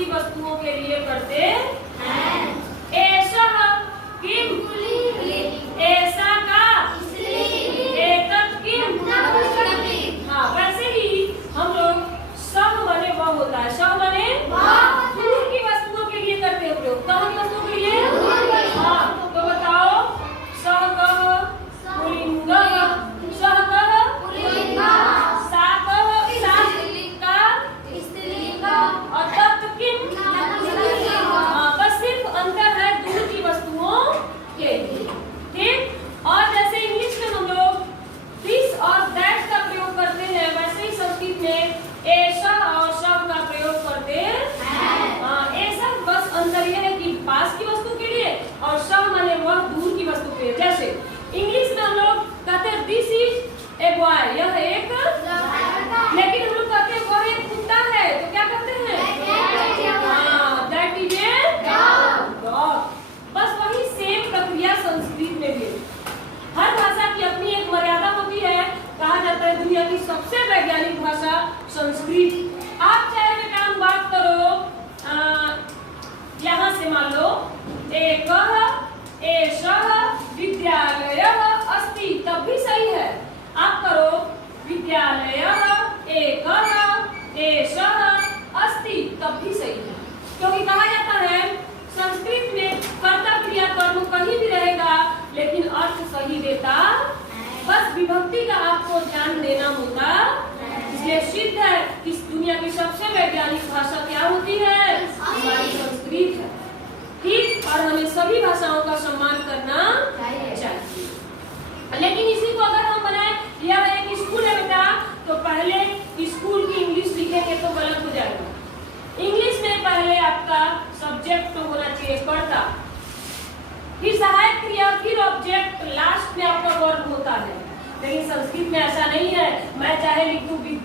की वस्तुओं के लिए करते हैं। एषः किम, ऐसा का, एतत् किम। हाँ, वैसे ही हम लोग सह माने वह होता है, सह माने दूर की वस्तुओं के लिए करते हैं प्रयोग। कहाँ की वस्तुओं के लिए? हाँ, तो बताओ सह कह पुल्लिंगः, सह कह सा कह और तत् किम। हाँ, बस सिर्फ अंतर है दूर की वस्तुओं के लिए। ठीक। और जैसे इंग्लिश में हम लोग दिस और दैट का प्रयोग करते हैं, वैसे ही संस्कृत में ऐसा और सब का प्रयोग करते हैं। ऐसा बस अंतर यह है कि पास की वस्तु के लिए और सब माने वह दूर की वस्तु के लिए। जैसे इंग्लिश में हम लोग कहते हैं दिस इज ए बॉय, यह एक, लेकिन हम लोग कहते हैं वह एक कुत्ता है, तो क्या कहते हैं? That is a dog. बस वही सेम प्रक्रिया संस्कृत में भी। हर भाषा की अपनी एक मर्यादा होती है। कहा जाता है दुनिया की सबसे वैज्ञानिक भाषा संस्कृत। आप चाहे बेटा हम बात करो यहाँ से, मान लो एकः एषः विद्यालयः अस्ति, तब भी सही है। आप करो विद्यालयः एकः एषः अस्ति, तब भी सही है। क्योंकि कहा जाता है संस्कृत में कर्ता क्रिया कर्म कहीं भी रहेगा लेकिन अर्थ सही देता, बस विभक्ति का आपको ध्यान देना होता। इसलिए सिद्ध है कि इस दुनिया की सबसे वैज्ञानिक भाषा क्या होती है? हमारी संस्कृत है। ठीक। और हमें सभी भाषाओं का सम्मान करना चाहिए। लेकिन इसी को अगर हम बनाए यह एक स्कूल है बेटा, तो पहले स्कूल की इंग्लिश लिखेंगे तो गलत हो जाएगा। इंग्लिश में पहले आपका सब्जेक्ट तो होना चाहिए कर्ता, फिर सहायक क्रिया, फिर ऑब्जेक्ट, लास्ट में आपका वर्ब होता है। लेकिन संस्कृत में ऐसा नहीं है। मैं चाहे लिखूं विद्या